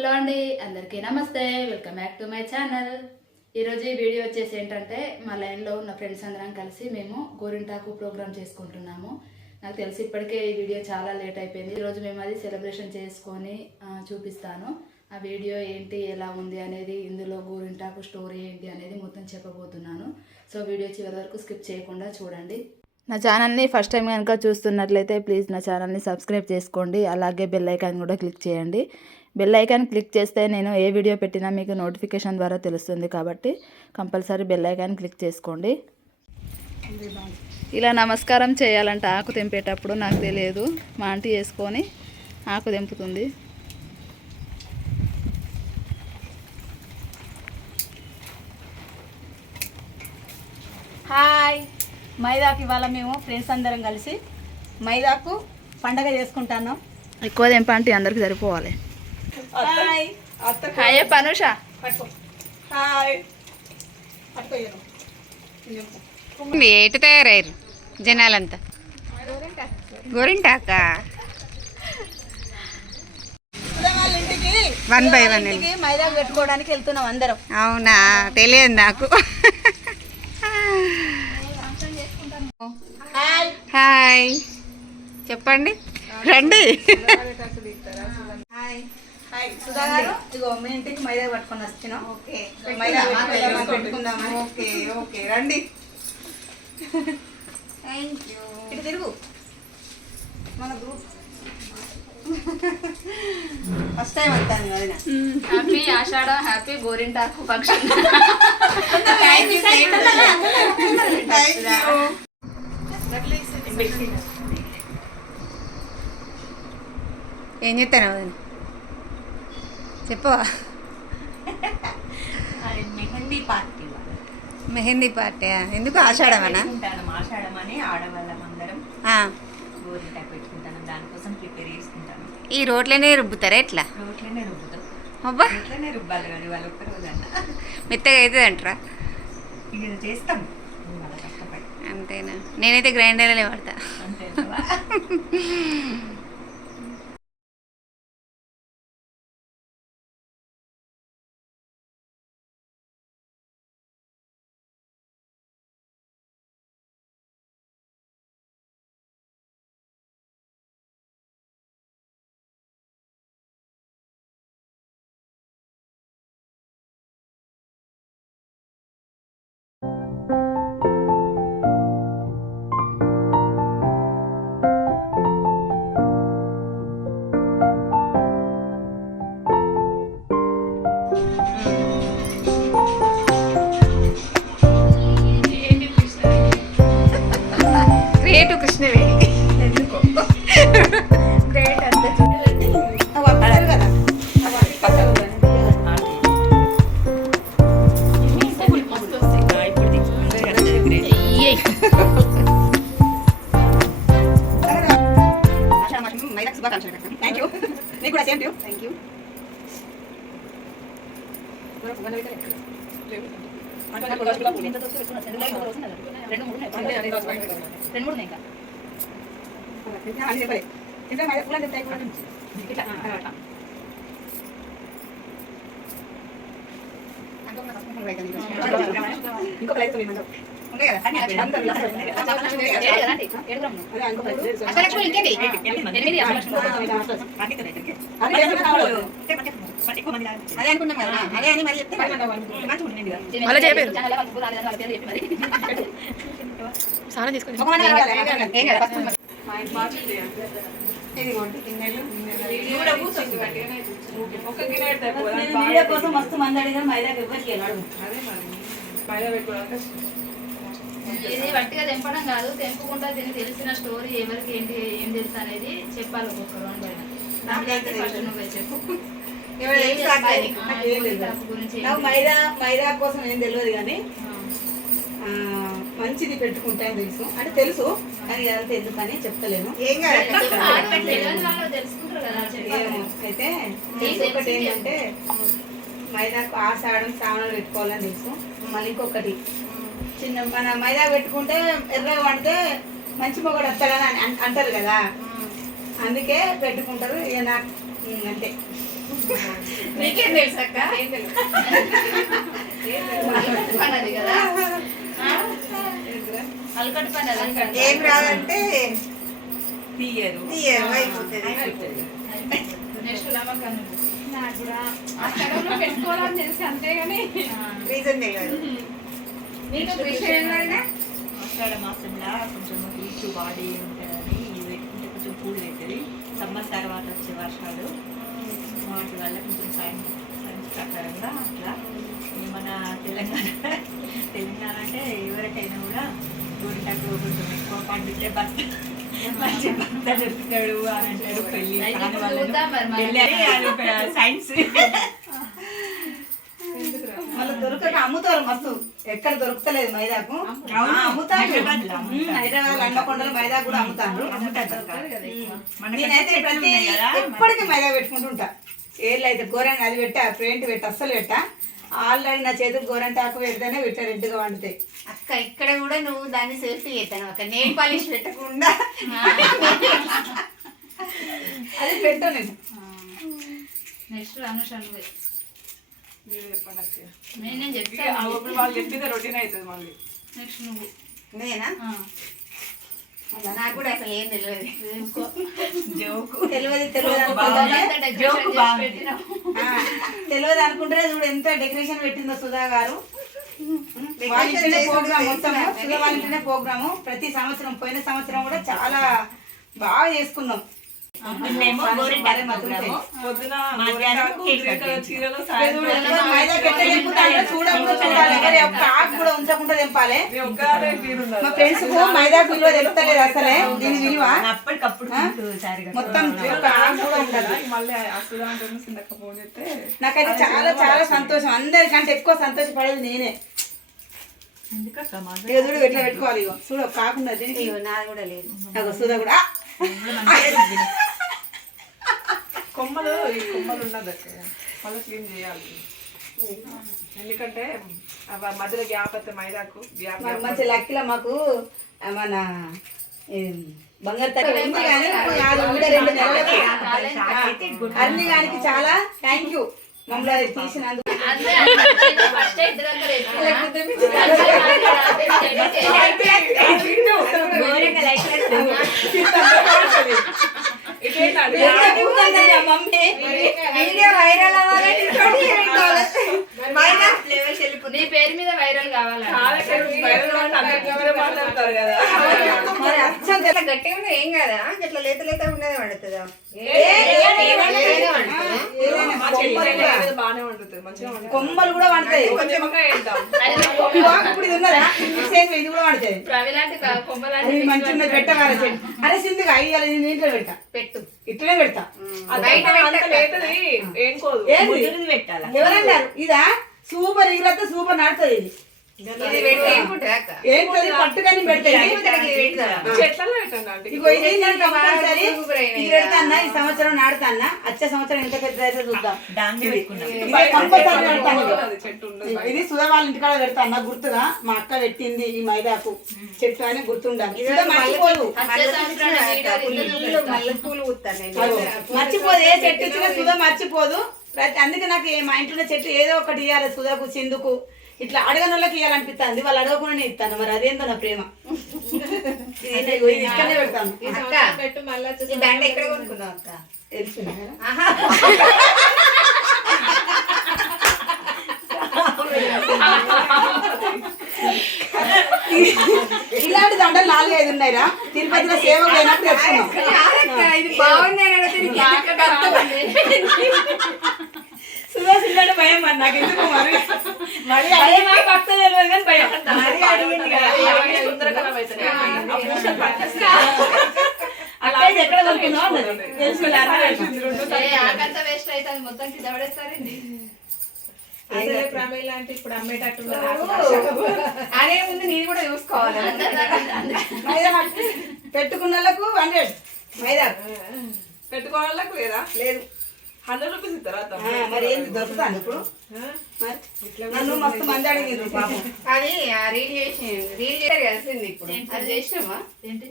Hello అండి, అందరికీ నమస్తే. Welcome back to my channel. ఈరోజు ఈ వీడియో వచ్చేసి ఏంటంటే మా లైన్లో ఉన్న ఫ్రెండ్స్ అందరం కలిసి మేము గోరింటాకు ప్రోగ్రామ్ చేసుకుంటున్నాము. నాకు తెలిసి ఇప్పటికే ఈ వీడియో చాలా లేట్ అయిపోయింది. ఈరోజు మేము అది సెలబ్రేషన్ చేసుకొని చూపిస్తాను. ఆ వీడియో ఏంటి, ఎలా ఉంది అనేది, ఇందులో గోరింటాకు స్టోరీ ఏంటి అనేది మొత్తం చెప్పబోతున్నాను. సో వీడియో చివరి వరకు స్కిప్ చేయకుండా చూడండి. నా ఛానల్ని ఫస్ట్ టైం కనుక చూస్తున్నట్లయితే ప్లీజ్ నా ఛానల్ని సబ్స్క్రైబ్ చేసుకోండి. అలాగే బెల్ ఐకాన్ కూడా క్లిక్ చేయండి. బెల్ ఐకాన్ క్లిక్ చేస్తే నేను ఏ వీడియో పెట్టినా మీకు నోటిఫికేషన్ ద్వారా తెలుస్తుంది. కాబట్టి కంపల్సరీ బెల్ ఐకాన్ క్లిక్ చేసుకోండి. ఇలా నమస్కారం చేయాలంటే ఆకు తెంపేటప్పుడు నాకు తెలియదు, మా ఆంటీ చేసుకొని ఆకు తెంపుతుంది. హాయ్, మైదాకు ఇవాళ మేము ఫ్రెండ్స్ అందరం కలిసి మైదాకు పండగ చేసుకుంటున్నాం. ఎక్కువ తెంప ఆంటీ, అందరికి సరిపోవాలి. హాయ్ హాయ్ పనుష. హాయ్ ఎటు తయారయ్యారు జనాలంతా? గోరింటాక వాళ్ళ ఇంటికి 1 by 1 మైదాకు పెట్టుకోవడానికి వెళ్తున్నాం అందరం. అవునా, తెలియదు నాకు. హాయ్ హాయ్ చెప్పండి, రండి. హాయ్ హాయ్ సుధా గారు, ఇగో మీ ఇంటికి మైదా పట్టుకొని వస్తున్నాం. ఓకే, మైదా పెట్టుకుందామని. ఓకే ఓకే, రండి. Thank you. ఇటు తిరుగు. మన గ్రూప్ ఫస్ట్ టైం వస్తాను కదా. హ్యాపీ ఆషాఢ, హ్యాపీ గోరింటాకు ఫంక్షన్. ఏం చెప్తాను చెప్పవా? Mehndi party, mehndi party. ఎందుకు ఆషాఢమనా? ఆషాఢమని ఆడవాళ్ళం అందరం గోరింటాకు పెట్టుకుంటాను. దానికోసం ప్రిపేర్ చేసుకుంటాను. ఈ రోట్లనే రుబ్బుతారా ఎట్లా? రోట్లోనే రుబ్బుతాం. అబ్బా, రోట్లోనే రుబ్బాలి కానీ వాళ్ళు ఒక్క రోజన్న మెత్తగా అవుతుంది అంటారా? ఇక చేస్తాం వాళ్ళ కష్టపడి. అంతేనా? నేనైతే గ్రైండర్లే వాడతా. అంతే. గ్రేట్ కృష్ణవేణి. ఎందుకో గ్రేట్ అంత పడదు కదా. Thank you. నీకు కూడా సేమ్ టు. Thank you. ఇంకో ప్లేట్ ఉండే కదా. అదే అనుకున్నాం కదా. అదే అని మరి చెప్తే అలా చెప్పారు. వీడియో కోసం మస్తు మంది అడిగారు. మైదా ఎవరికి అడుగు. ఇది వట్టిగా తెంపడం కాదు, తెంపుకుంటా దీనికి తెలిసిన స్టోరీ ఎవరికి ఏంటి ఏం తెలుసు అనేది చెప్పాలి ఒక్కొక్కరు అని పైన. ఫస్ట్ నువ్వే చెప్పు. నాకు మైదా కోసం ఏం తెలియదు కానీ మంచిది పెట్టుకుంటాను తెలుసు. అంటే తెలుసు కానీ అదంతా ఎందుకని చెప్తలేను. తెలుసుకుంటారు కదా. అయితే ఒకటి ఏంటంటే మైదాకు ఆషాఢం శ్రావణాలు పెట్టుకోవాలని తెలుసు. మళ్ళీ ఇంకొకటి చిన్న మన మైదా పెట్టుకుంటే ఎర్రగా పడితే మంచి మొగడు వస్తాడని అంటారు కదా. అందుకే పెట్టుకుంటారు. ఇక నాకు అంతే. నీకేం తెలుసు అక్క? పన్నది కదా అలకట్టు పన్నది ఏం రాదంటే తీయరు అయిపోతుంది. నెక్స్ట్ నమ్మకం నాకు కూడా ఆ స్థలంలో పెట్టుకోవాలని తెలుసు అంతేగాని రీజన్ తెలియదు. నీకు విషయం ఏమైనా ఆషాఢ మాసంలో కొంచెం హీట్ బాడీ ఉంటుందని ఇవి పెట్టుకుంటే కొంచెం కూల్ అవుతుంది. సమ్మర్ తర్వాత వచ్చే వర్షాలు వాటి వల్ల కొంచెం సైన్స్ ప్రకారంగా అట్లా మన తెలంగాణ అంటే ఎవరికైనా కూడా గోరింటాకు కొంచెం ఎక్కువ పండితే భర్త మంచి భర్త దొరుకుతాడు అని అంటారు. పెళ్ళి అయితే కాని ఇప్పుడు వాళ్ళను చూద్దాం మరి మనం. పెళ్ళి అని అది సైన్స్. మళ్ళీ దొరకక అమ్ముతారు మస్తు. ఎక్కడ దొరుకుతలేదు మైదాకు. అవును. అమ్ముతారు. హైదరాబాద్లో అమ్ముతారు. హైదరాబాద్ అండకొండలో మైదా కూడా అమ్ముతారు. నేనైతే ప్రతి ఉన్నాయి కదా ఎప్పటికీ మైదా పెట్టుకుంటుంటా. ఏళ్ళు అయితే గోరంగా అది పెట్టా, పెయింట్ పెట్టా, అస్సలు పెట్టా. ఆల్రెడీ నా చేతులు గోరంటాకు పెడితేనే పెట్టా, రెడ్గా వండుతాయి. అక్క ఇక్కడ కూడా నువ్వు దాన్ని సేఫ్టీ చేస్తాను అక్క నెయిల్ పాలిష్ పెట్టకుండా అది పెట్టా నేను. నెక్స్ట్ అనుష నువ్వే మీరు చెప్పండి అక్క. నేను ఇక చెప్తాను అప్పుడు వాళ్ళు చెప్పింది రొటీన్ అవుతుంది మళ్ళీ. నెక్స్ట్ నువ్వు నేనా నాకు కూడా అసలు ఏం తెలియదు వేసుకో. జోకు తెలియదు తెలియదు బాగుంది. అనుకుంటే అంతా జోకు డెకరేషన్ చేసి బాగుంది. పెట్టినావు. తెలియదు అనుకుంటే చూడు ఎంత డెకరేషన్ పెట్టిందో సుధా గారు. వాళ్ళ ఇంట్లోనే ప్రోగ్రామ్ మొత్తం సుధా వాళ్ళ ఇంట్లోనే ప్రోగ్రాము. ప్రతి సంవత్సరం పోయిన సంవత్సరం కూడా చాలా బాగా చేసుకున్నాం. నిన్నేమో గోరింటాకు ప్రోగ్రాము. పొద్దున మధ్యాహ్నం గోరింటాకు, కేక్ గ్రీన్ కలర్ కటింగ్. చీరలో చూడు, సాయంత్రం ఎవరు మైదా కట్టే తెంపుతారో చూడకుండా చూడాలి. ఎవరు ఒక్క ఆకు కూడా ఉంచకుండా తెంపాలి. మీ ఒక్కరే తీరున్నారు. మా ఫ్రెండ్స్ కు మైదా విలువ తెలుస్తలేదు అసలే. దీని విలువ అప్పటికప్పుడు సారీ మొత్తం ఒక ఆకు కూడా ఉండదు. మళ్ళీ అసలు అంటున్నా సిందక్క ఫోన్ చేస్తే నాకైతే చాలా చాలా సంతోషం. అందరికంటే ఎక్కువ సంతోషపడేది నేనే. ఎందుకక్క ఇక చూడు ఎట్లా పెట్టుకోవాలి. ఇగో చూడు ఒక కాకుండా దీనికి నాది కూడా లేదు నాకు సుధా కూడా కొమ్మలు ఈ కొమ్మలు ఉన్నది అక్క మళ్ళీ క్లీన్ చేయాలి. ఎందుకంటే అవి మధ్యలో గ్యాప్ అయితే మైదాకు గ్యాప్ మాకు మంచి లక్కీలో మాకు మన బంగారు తల్లి ఉంది కానీ ఇప్పుడు అది ఉండే 2 నెలలకి అన్ని దానికి చాలా థ్యాంక్ యూ మమ్మల్ని తీసినందుకు. అంతే ఫస్ట్ ఇద్దరు ఘోరంగా లైక్ మమ్మీ వీడియో వైరల్ అవ్వాలంటే నీ పేరు మీద వైరల్ కావాలా మాట్లాడతారు కదా. మరి అచ్చం ఇట్లా గట్టిగా ఉంది ఏం కదా ఇట్లా లేత లేత ఉన్నది పడుతుందా మా చెల్లి మీద బాగానే వండుతుంది మంచిగా వండుతుంది. కొమ్మలు కూడా వండుతాయి. కొంచెం వేద్దాం. ఇప్పుడు ఇది ఉన్నదా ఇది కూడా వండుతుంది. ప్రవిలాంటి కొమ్మలాంటి అది మంచిగా ఉన్నది పెట్టవాల అరే సిందుగా అయ్యాలి నేను ఇంట్లో పెడతా పెట్టు ఇట్లనే పెడతా. బయట అంత లేతది ఏం కోదు. ఏంది ముద్దుని పెట్టాలా ఎవరన్నారు ఇదా సూపర్ ఇగురతో సూపర్ నడుతుంది. ఇది ఇది పెడితే ఏం పుట్టదు అక్క ఏంటది పట్టుకని పెడతాయి. చెట్లలో పెట్టండి అంటే ఇగో ఇది నేను కంపల్సరీ ఇది పెడతా అన్న. ఈ సంవత్సరం నాడుతా అన్న. వచ్చే సంవత్సరం ఎంత పెద్ద అయితే చూద్దాం. దాన్ని పెట్టుకున్నాం. ఇదే కంపల్సరీ పెడతాను. అది చెట్టు ఉండదు. ఇది సుధా వాళ్ళ ఇంటికాడ పెడతా అన్న గుర్తుగా. మా అక్క పెట్టింది ఈ మైదాకు చెట్టు అని గుర్తుండాలి. సుధా మర్చిపోదు. వచ్చే సంవత్సరం వీడియో మల్లెపూలు కుత్తాను అగో, మర్చిపోదు. ఏ చెట్టు ఇచ్చినా సుధా మర్చిపోదు. అందుకే నాకు మా ఇంట్లో చెట్టు ఏదో ఒకటి ఇవ్వాలి సుధాకు సింధుకు ఇట్లా అడగని వాళ్ళకి ఇవ్వాలనిపిస్తుంది. వాళ్ళు అడగకుండానే ఇస్తాను. మరి అదేందో నా ప్రేమ. ఇది ఇక్కడనే పెడతాను. అక్క ఈ దండ ఎక్కడ కొనుక్కున్నావు అక్క తెలిసిందా? ఇలాంటి దండలు 4-5 ఉన్నాయిరా. తిరుపతిలో సేవ పోయినప్పుడు తెచ్చుకున్నాం. ఇది బాగుంది అని అడిగితే నీకు ఎందుకు అర్థం సుధాసిందంటే భయం మరి నాకు ఎందుకు మరి మరి మరి అడిగింది కదా. సుందరకరం అవుతుంది. ఆ పూసలు పట్టేస్తే అక్కడ ఎక్కడ దొరికిందో అన్నది. తెలుసు ఆకంతా వేస్ట్ అవుతుంది మొత్తం కింద పడేస్తారు అదే ముందు నేను కూడా చూసుకోవాలి మైదా పెట్టుకున్న వాళ్ళకు 100 మైదా పెట్టుకోవాలకు లేదా లేదు. 100 రూపీస్ ఇస్తారా? మరి ఏంది దొరుకుతాను ఇప్పుడు మరి నన్ను మస్తు మంది అడిగిండ్రు పాపం. అది రీల్ చేసారు కలిసింది ఇప్పుడు అది చేసినామా ఏంటి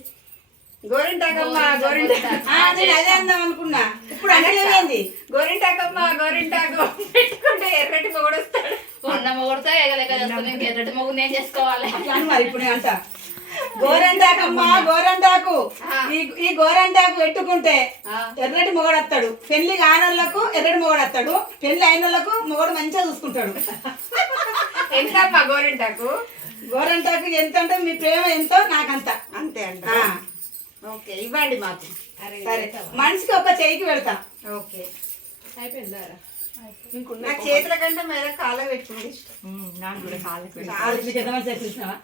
గోరింటాకమ్మ నేను అదే అందాం అనుకున్నా. ఇప్పుడు అంటే గోరింటాకమ్మ గోరింటాకు పెట్టుకుంటే ఎర్రటి మొగడొస్తాడు. ఉన్న మొగుడుతో ఎగలేక చేస్తాను, ఇంకెర్రటి మొగ్గు నేను చేసుకోవాలి. అట్లా అని మరి ఇప్పుడు నేను అంట గోరంటాకమ్మ గోరంటాకు ఈ గోరంటాకు పెట్టుకుంటే ఎర్రటి మొగడొస్తాడు. పెళ్లి కానోళ్ళకు ఎర్రటి మొగడొస్తాడు, పెళ్లి అయిన వాళ్ళకు మొగడు మంచిగా చూసుకుంటాడు. ఎంతమ్మా గోరింటాకు? గోరంటాకు ఎంత అంటే మీ ప్రేమ ఎంతో నాకంత. అంతే అంట. ఓకే, ఇవ్వండి మాకు. సరే, మనిషికి ఒక చెయ్యికి పెడతా. ఓకే, అయిపోయిందారా? నాకు చేతుల కంటే మీద కాళ్ళ పెట్టుకుంటే ఇష్టం. నాకు కూడా కాళ్ళకి మీకు ఎంతమంది చెప్పిస్తున్నావా?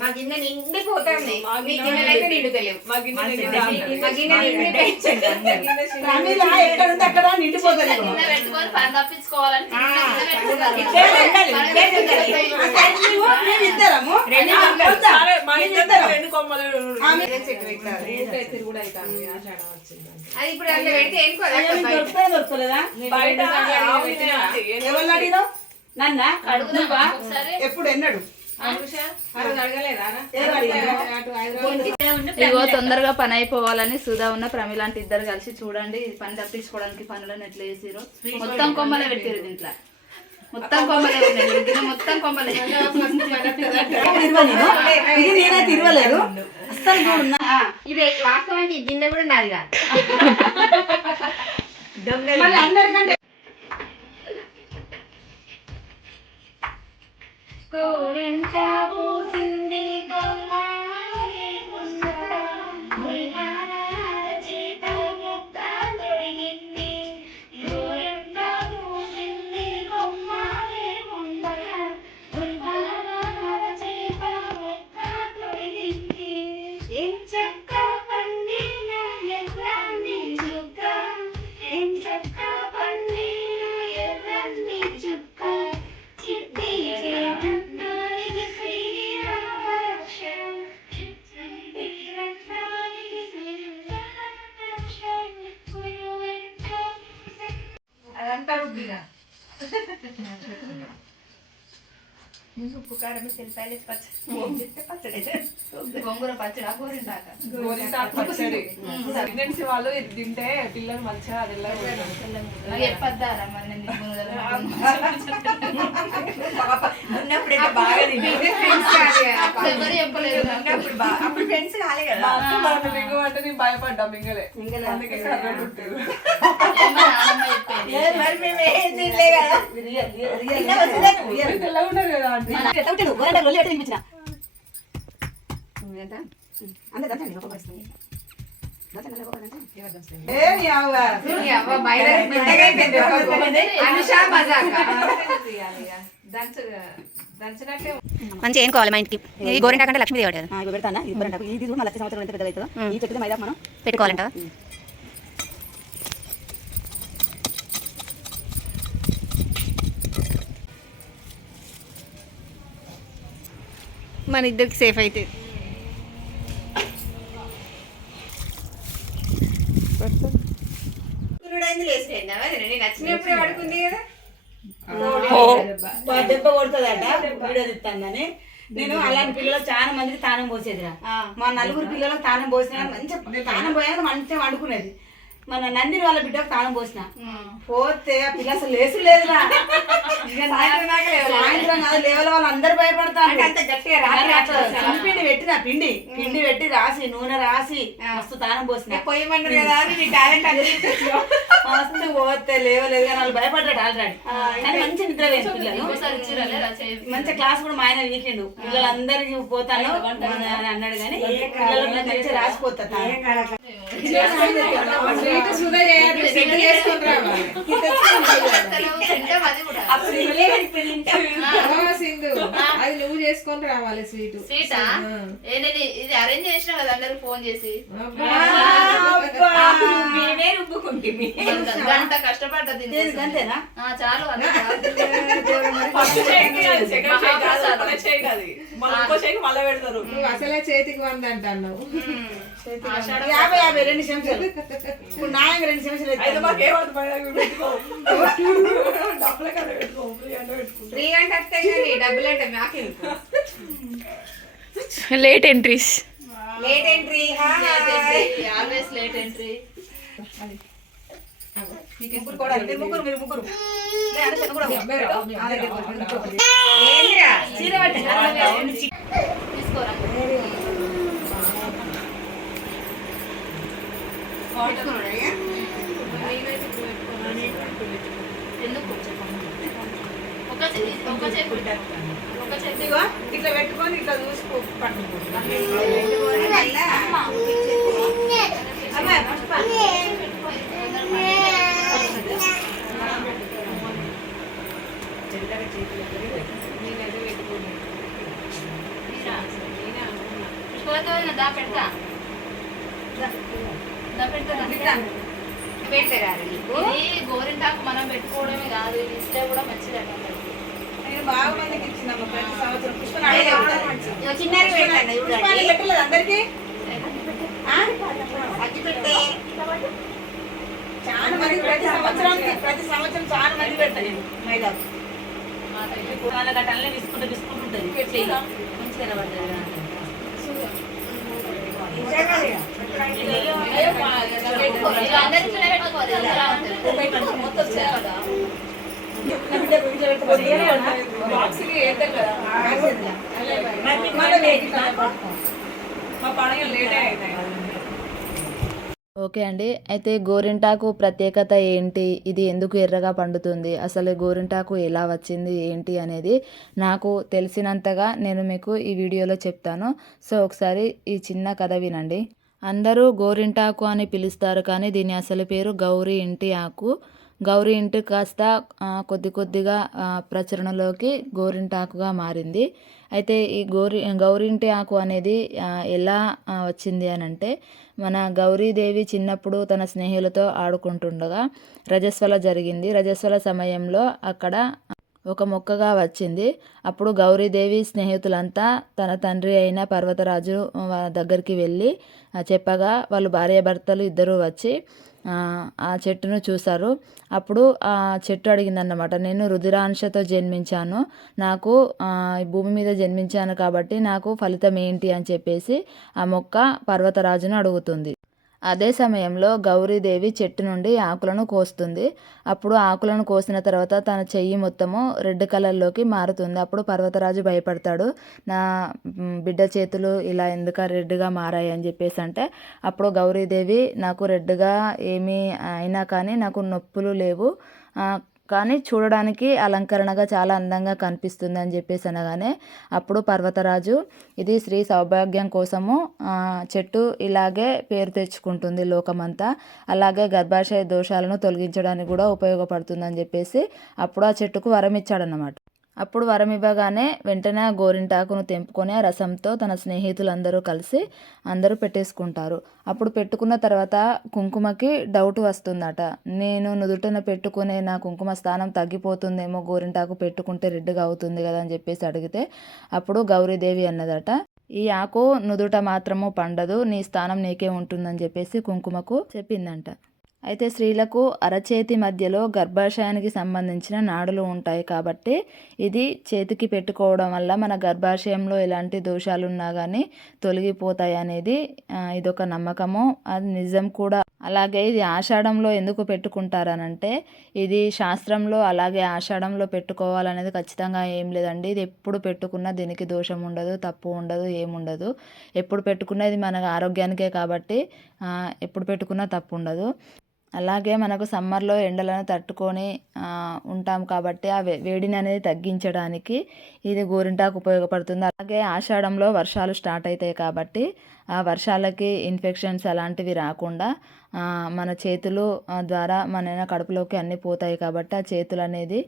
మా గిన్నె నిండిపోతుంది, మీ గిన్నెలైతే నిండుతలేవు. మా గిన్నె మా గిన్నె నిండిపోయింది. ప్రమీల ఎక్కడ ఉంటే అక్కడ నిండిపోతుంది. గిన్నె పెట్టుకొని పని తప్పించుకోవాలని గిన్నె పెట్టుకున్నారు. ఇద్దరము మా ఇద్దరు రెండు కొమ్మలు తిరుగుడు అది ఇప్పుడు అందులో పెడితే ఏం కోదా? దొరకలేదా? బయట ఎవరు అడిగినావు? నన్న అడుగుదామా ఒకసారి? ఎప్పుడు ఎన్నడు ఇగో తొందరగా పని అయిపోవాలని సుధా ఉన్న ప్రమిలాంటి ఇద్దరు కలిసి చూడండి పని తప్పించుకోవడానికి పనులను ఎట్లా చేసిరు. మొత్తం కొమ్మలే పెట్టారు దీంట్లో, మొత్తం కొమ్మలే ఉన్నాయి. గిన్నె మొత్తం కొమ్మలే. ఇది నేనైతే ఇరవలేదు అస్సలు చూడున్నా. ఇది వాస్తవానికి ఈ గిన్నె కూడా నాది కాదు. మళ్ళీ అందరికంటే ఉప్పు కారం తెల్లిపాయలు పచ్చడి గోంగూర పచ్చడి, గోరింటాక గోరింటాకు పచ్చడి. ప్రెగ్నెన్సీ వాళ్ళు ఇది తింటే పిల్లలు మంచిగా అది నాకు చెప్పొద్దారా మరి నేను ఉన్నప్పుడు బాగా ఎవరు చెప్పలేదు నాకు. అప్పుడు ఫ్రెండ్స్ కాలే కదా. మింగు అంటే నేను భయపడ్డా మింగలే, అందుకే కర్రలు ఉంటారు. ఏమో నాన్నమ్మ చెప్పింది. మరి మేము ఏం తినలే కదా. తెల్లగా ఉంటారు కదా అంటే మంచిగా ఏం కావాలి మా ఇంటికి. ఈ గోరింటాకు అంటే లక్ష్మీదేవి కదా పెడతానా? ఇది గోరింటాకు. ఇది మన లక్ష సంవత్సరం ఎంత పెద్దగా అవుతుందో ఈ చెట్టు మైదా మనం పెట్టుకోవాలంట. మన ఇద్దరికి సేఫ్ అయితే నేను నచ్చినప్పుడే పడుకుంది కదా. దెబ్బ కొడుతుందట వీడియో తిస్తానని. నేను అలాంటి పిల్లలు చాలా మందికి తానం పోసేదిరా. మా నలుగురు పిల్లలకు తానం పోసిన మంచిగా తానం పోయాక మంచిగా వండుకునేది. మన నందిని వాళ్ళ బిడ్డకు తానం పోసిన పోతే ఆ పిల్ల అసలు లేసు లేదురా. సాయంత్రం కాదు లేవల వాళ్ళు అందరు భయపడతారు. అంత గట్టిగా పిండి పెట్టిన పిండి పెట్టి రాసి నూనె రాసి మస్తు తానం పోసిన పోయమన్నారు కదా అని నీ టాలెంట్ మస్తు పోతే లేవలేదు కానీ వాళ్ళు భయపడ్డాడు ఆల్రెడీ. కానీ మంచి నిద్ర లేదు పిల్లలు. మంచి క్లాస్ కూడా మా ఆయన వీకెండ్ పిల్లలందరికి పోతాను అని అన్నాడు కానీ పిల్లలు మంచిగా రాసిపోతారు. అది నువ్వు చేసుకొని రావాలి స్వీట్. స్వీటా? ఇది అరేంజ్ చేసిన కదా అందరికి ఫోన్ చేసి గంట కష్టపడ్డది. అంతేనా? చాలు మళ్ళీ పెడతారు. నువ్వు అసలే చేతికి వందంట అన్నావు. 50 2 నిమిషాలు. ఇప్పుడు నాయంగా 2 నిమిషాలు ఫ్రీ అంటే వస్తాయి కానీ డబ్బులు అంటే మాకు late entries. Late entry always late entry. ముగ్గురు కూడా మీరు ముగ్గురు లే, అంటే చిన్న కూడా. ఆ దగ్గర కూడా. ఏంద్రా చీర పట్టు. తీసుకోరా. ఎందుకు ఒక చేతి ఇదిగో ఇట్లా పెట్టుకొని ఇట్లా చూసుకో పట్టు. అమ్మ పుష్ప దా పెడతా పెట్టరారు నీకు ఇది గోరింటాకు మనం పెట్టుకోవడమే కాదు, ఇది ఇస్తే కూడా మంచిది అన్నమాట. నేను బాగా మందికి ఇచ్చిందమ్మ ప్రతి సంవత్సరం. పుష్పని అడగలేదు. ఇగో చిన్నది పెట్టండి పుష్పాన్ని చూడండి పెట్టలేదు అందరికి. అగ్గి పెట్టే చాలా మంది ప్రతి సంవత్సరం చాలా మంది పెడతాను నేను మైదాకు. వాళ్ళ గట్టలనే విసుకుంటుంటుంది మంచిగా కనబడుతుంది. ఇక అందరి ఇట్లనే పెట్టుకోవాలి, ఎలా ఉంటుంది? మా పండుగ లేటే అవుతాయి. ఓకే అండి, అయితే గోరింటాకు ప్రత్యేకత ఏంటి, ఇది ఎందుకు ఎర్రగా పండుతుంది, అసలు గోరింటాకు ఎలా వచ్చింది ఏంటి అనేది నాకు తెలిసినంతగా నేను మీకు ఈ వీడియోలో చెప్తాను. సో ఒకసారి ఈ చిన్న కథ వినండి. అందరూ గోరింటాకు అని పిలుస్తారు, కానీ దీని అసలు పేరు గౌరీ ఇంటి ఆకు. గౌరీ ఇంటి కాస్త కొద్దిగా ప్రచురణలోకి గోరింటాకుగా మారింది. అయితే ఈ గౌరింటి ఆకు అనేది ఎలా వచ్చింది అని అంటే, మన గౌరీదేవి చిన్నప్పుడు తన స్నేహితులతో ఆడుకుంటుండగా రజస్వల జరిగింది. రజస్వల సమయంలో అక్కడ ఒక మొక్కగా వచ్చింది. అప్పుడు గౌరీదేవి స్నేహితులంతా తన తండ్రి అయిన పర్వతరాజు దగ్గరికి వెళ్ళి చెప్పగా వాళ్ళు భార్యాభర్తలు ఇద్దరూ వచ్చి ఆ చెట్టును చూశారు. అప్పుడు ఆ చెట్టు అడిగిందన్నమాట, నేను రుధిరాంశతో జన్మించాను, నాకు ఈ భూమి మీద జన్మించాను కాబట్టి నాకు ఫలితం ఏంటి అని చెప్పేసి ఆ మొక్క పర్వతరాజును అడుగుతుంది. అదే సమయంలో గౌరీదేవి చెట్టు నుండి ఆకులను కోస్తుంది. అప్పుడు ఆకులను కోసిన తర్వాత తన చెయ్యి మొత్తము రెడ్ కలర్లోకి మారుతుంది. అప్పుడు పర్వతరాజు భయపడతాడు, నా బిడ్డ చేతులు ఇలా ఎందుకు రెడ్గా మారాయి అని చెప్పేసి. అంటే అప్పుడు గౌరీదేవి, నాకు రెడ్గా ఏమీ అయినా కానీ నాకు నొప్పులు లేవు, కానీ చూడడానికి అలంకరణగా చాలా అందంగా కనిపిస్తుంది అని చెప్పేసి అనగానే అప్పుడు పర్వతరాజు, ఇది స్త్రీ సౌభాగ్యం కోసము చెట్టు ఇలాగే పేరు తెచ్చుకుంటుంది లోకమంతా, అలాగే గర్భాశయ దోషాలను తొలగించడానికి కూడా ఉపయోగపడుతుందని చెప్పేసి అప్పుడు ఆ చెట్టుకు వరం ఇచ్చాడన్నమాట. అప్పుడు వరం ఇవ్వగానే వెంటనే ఆ గోరింటాకును తెంపుకొని ఆ రసంతో తన స్నేహితులందరూ కలిసి అందరూ పెట్టేసుకుంటారు. అప్పుడు పెట్టుకున్న తర్వాత కుంకుమకి డౌట్ వస్తుందట, నేను నుదుటన పెట్టుకునే నా కుంకుమ స్థానం తగ్గిపోతుందేమో, గోరింటాకు పెట్టుకుంటే రెడ్గా అవుతుంది కదా అని చెప్పేసి అడిగితే అప్పుడు గౌరీదేవి అన్నదట, ఈ ఆకు నుదుట మాత్రము పండదు, నీ స్థానం నీకే ఉంటుందని చెప్పేసి కుంకుమకు చెప్పిందంట. అయితే స్త్రీలకు అరచేతి మధ్యలో గర్భాశయానికి సంబంధించిన నాడులు ఉంటాయి కాబట్టి ఇది చేతికి పెట్టుకోవడం వల్ల మన గర్భాశయంలో ఎలాంటి దోషాలు ఉన్నా కానీ తొలగిపోతాయి అనేది ఇదొక నమ్మకము, అది నిజం కూడా. అలాగే ఇది ఆషాఢంలో ఎందుకు పెట్టుకుంటారనంటే, ఇది శాస్త్రంలో అలాగే ఆషాఢంలో పెట్టుకోవాలనేది ఖచ్చితంగా ఏం లేదండి. ఇది ఎప్పుడు పెట్టుకున్నా దీనికి దోషం ఉండదు, తప్పు ఉండదు, ఏముండదు. ఎప్పుడు పెట్టుకున్నా ఇది మన ఆరోగ్యానికే కాబట్టి ఎప్పుడు పెట్టుకున్నా తప్పు ఉండదు. అలాగే మనకు సమ్మర్లో ఎండలను తట్టుకొని ఉంటాం కాబట్టి ఆ వేడిని అనేది తగ్గించడానికి ఇది గోరింటాకు ఉపయోగపడుతుంది. అలాగే ఆషాఢంలో వర్షాలు స్టార్ట్ అవుతాయి కాబట్టి ఆ వర్షాలకి ఇన్ఫెక్షన్స్ అలాంటివి రాకుండా మన చేతులు ద్వారా మన కడుపులోకి అన్నీ పోతాయి కాబట్టి ఆ చేతులు అనేది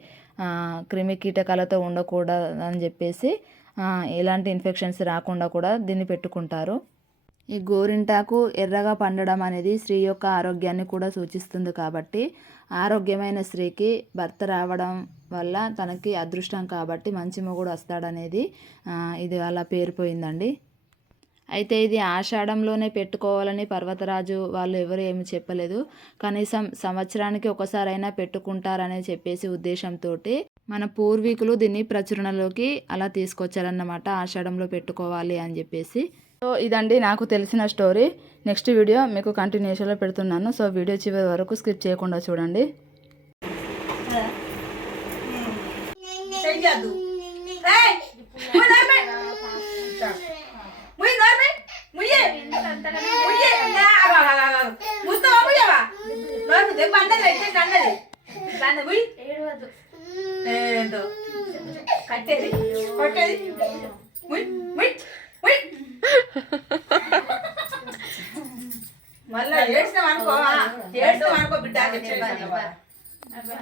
క్రిమి కీటకాలతో ఉండకూడదు అని చెప్పేసి ఎలాంటి ఇన్ఫెక్షన్స్ రాకుండా కూడా దీన్ని పెట్టుకుంటారు. ఈ గోరింటాకు ఎర్రగా పండడం అనేది స్త్రీ యొక్క ఆరోగ్యాన్ని కూడా సూచిస్తుంది కాబట్టి ఆరోగ్యమైన స్త్రీకి భర్త రావడం వల్ల తనకి అదృష్టం కాబట్టి మంచి మొగుడు వస్తాడనేది ఇది అలా పేరుపోయిందండి. అయితే ఇది ఆషాఢంలోనే పెట్టుకోవాలని పర్వతరాజు వాళ్ళు ఎవరు ఏమి చెప్పలేదు, కనీసం సంవత్సరానికి ఒకసారైనా పెట్టుకుంటారని చెప్పేసి ఉద్దేశంతో మన పూర్వీకులు దీన్ని ప్రచురణలోకి అలా తీసుకొచ్చారన్నమాట, ఆషాఢంలో పెట్టుకోవాలి అని చెప్పేసి. సో ఇదండి నాకు తెలిసిన స్టోరీ. నెక్స్ట్ వీడియో మీకు కంటిన్యూషన్లో పెడుతున్నాను. సో వీడియో చివరి వరకు స్కిప్ చేయకుండా చూడండి. చెయ్యద్దు ఏయ్ ముయ్ నర్మే ముయ్ నర్మే ముయ్యే ముయ్యే ముస్తవా ముయ్యవా నర్మే దే బండలే ఇట్టే కన్నది దాన్ని ముయ్ ఏడవద్దు ఏందో కట్టేది కొట్టేది ముయ్ ముయ్ ముయ్ మళ్ళా ఏడ్చినాం అనుకో బిడ్డ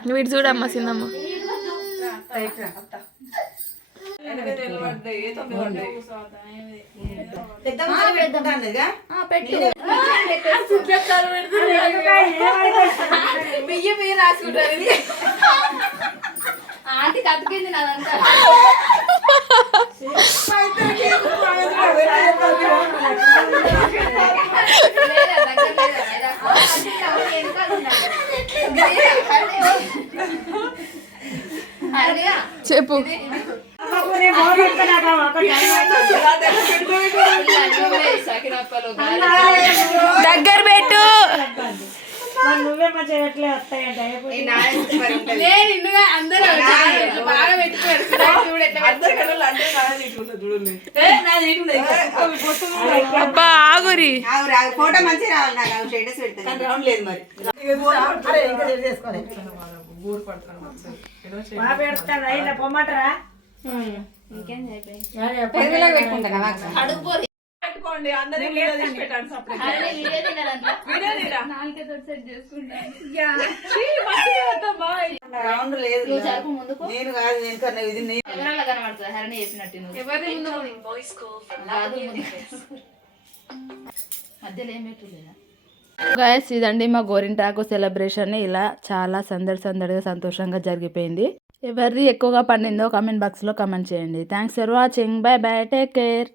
నువ్వు ఇటు చూడమ్మా సిన్నమ్మ. పెద్ద పెట్టుకుంటానుగా పెట్టు బియ్య మీరు రాసుకుంటారు. ఆంటీ కతికింది నాదంతా. చెప్పు. దగ్గర పెట్టు. నువ్వే మంచిగా ఎట్లే వస్తాయంటే నేను ఇన్నుగా అందరూ బాగా పెట్టుకోరు. అబ్బా ఆగురి. ఫోటో మంచిగా రావాలి నాకు స్టేటస్ పెడతాను రౌండ్ లేదు మరి పొమ్మంటారా పెట్టుకోండి అందరూ వీడియో తీసి పెట్టండి సపరేట్ వీడియో తీరా రౌండ్ లేదు నువ్వు జరుపు ముందుకు. నేను కాదు నేను కన్నా ఇది నేను ఎవరన్నా కనబడుతుంది హరణి చేసినట్టు నువ్వు. కాదు ముందు. మధ్యలో ఏం పెట్టలేదా? గైస్ ఇదండి మా గోరింటాకు సెలబ్రేషన్. ఇలా చాలా సందడిగా సంతోషంగా జరిగిపోయింది. ఎవరిది ఎక్కువగా పండిందో కామెంట్ బాక్స్లో కామెంట్ చేయండి. Thanks for watching. By by, take care.